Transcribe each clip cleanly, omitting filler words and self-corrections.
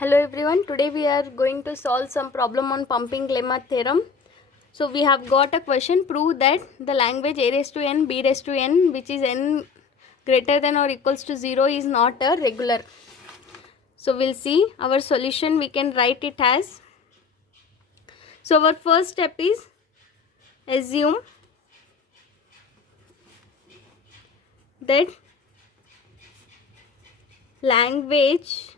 Hello everyone, today we are going to solve some problem on pumping lemma theorem. So we have got a question, prove that the language a raised to n, b raised to n, which is n greater than or equals to 0 is not a regular. So we'll see our solution, we can write it as. So our first step is assume that language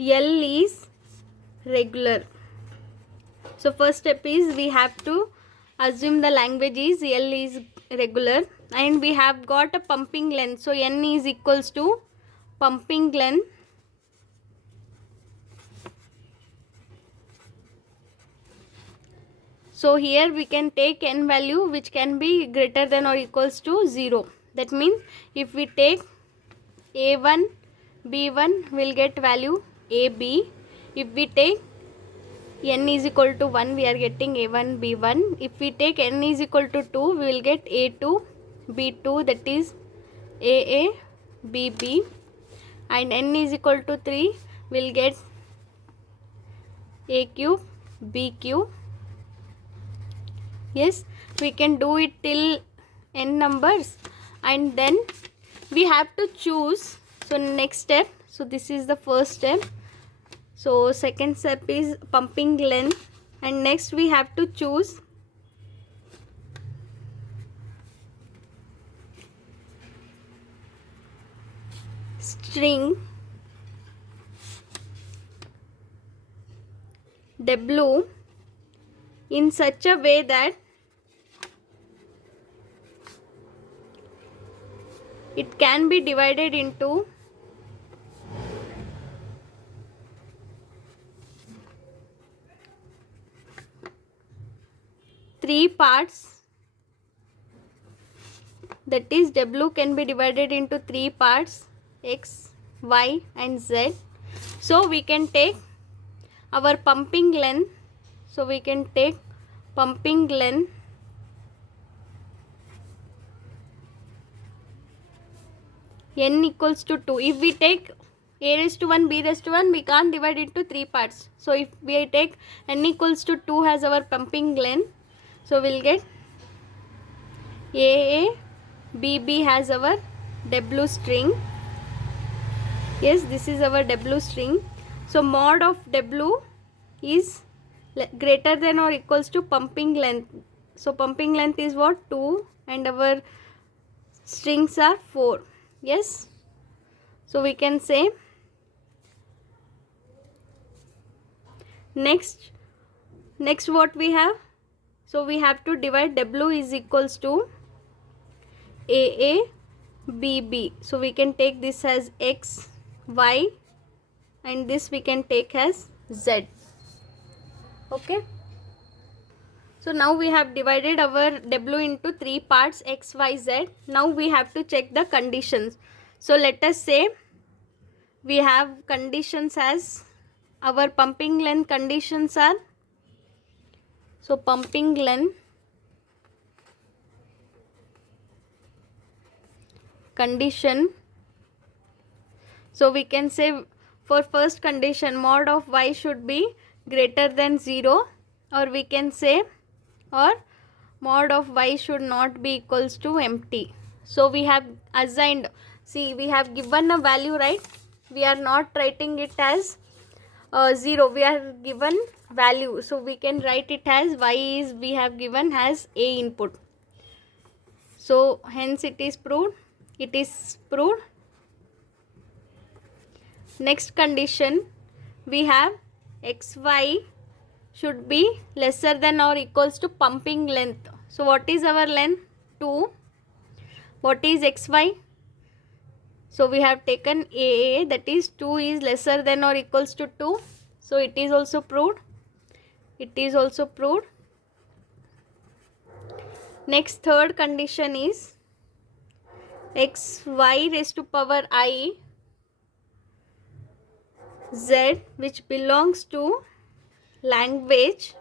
L is regular. So first step is we have to assume the language is L is regular, and we have got a pumping length. So n is equals to pumping length So here we can take n value which can be greater than or equals to 0. That means if we take a1 b1 will get value ab. If we take n is equal to 1 we are getting a1 b1. If we take n is equal to 2 we will get a2 b2, that is aa bb, and n is equal to 3 we will get a cube b cube. Yes, we can do it till n numbers, and then we have to choose. So next step, so this is the first step. So second step is pumping length, and next we have to choose string w in such a way that it can be divided into three parts. That is, w can be divided into three parts, x, y and z. So we can take our pumping length. So we can take pumping length n equals to 2. If we take a raised to 1, b raised to 1, we can't divide it into three parts. So if we take n equals to 2 as our pumping length, so we'll get aa bb has our w string. Yes, this is our w string. So mod of w is greater than or equals to pumping length. So pumping length is what? 2, and our strings are 4. Yes, so we can say next what we have. So we have to divide w is equals to aa bb. So we can take this as x, y, and this we can take as z. Okay, so now we have divided our w into three parts, x, y, z. Now we have to check the conditions. So let us say we have conditions as our pumping length conditions are. So pumping length condition. So we can say for first condition mod of y should be greater than 0, or we can say or mod of y should not be equals to empty. So we have assigned, see we have given a value, right? We are not writing it as 0, we are given value. So we can write it as y is we have given as a input. So hence it is proved. It is proved. Next condition we have xy should be lesser than or equals to pumping length. So what is our length? 2. What is xy? So we have taken aa, that is 2 is lesser than or equals to 2. So it is also proved. It is also proved. Next third condition is xy raised to power I z, which belongs to language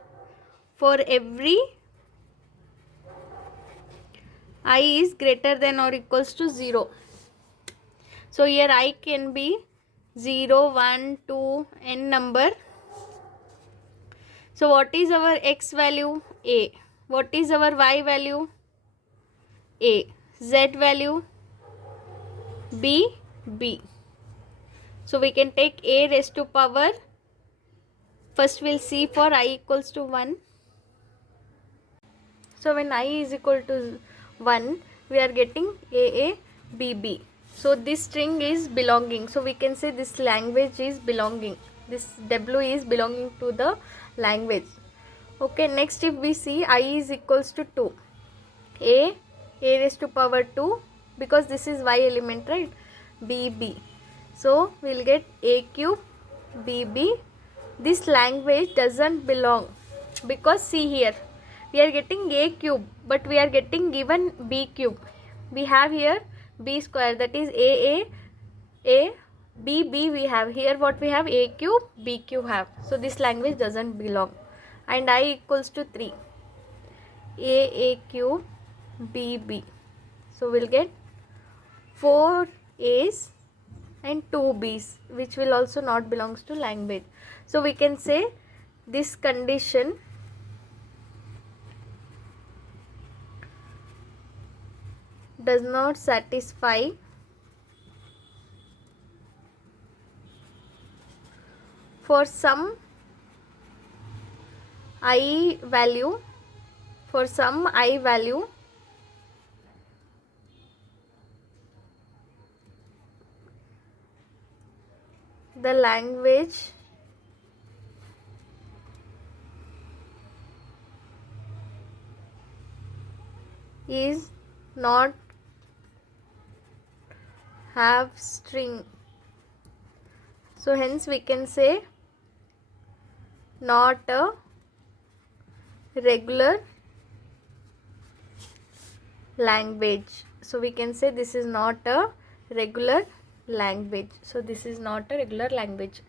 for every I is greater than or equals to 0. So here I can be 0, 1, 2, n number. So what is our x value? A. What is our y value? A. Z value? B. B. So we can take a raised to power. First we'll see for I equals to 1. So when I is equal to 1, we are getting A, B, B. So this string is belonging. So we can say this language is belonging. This W is belonging to the language. Okay, next if we see I is equals to 2. A raised to power 2, because this is y element, right? B, B. So we'll get A cube, B, B. This language doesn't belong, because see here, we are getting A cube, but we are getting given B cube. We have here B square, that is A, B, B we have. Here what we have? A cube, B cube have. So this language doesn't belong. And I equals to 3. A cube, B, B. So we'll get 4 A's and 2 B's, which will also not belongs to language. So we can say this condition does not satisfy for some I value, the language is not have string. So hence we can say not a regular language. So we can say this is not a regular language. So this is not a regular language.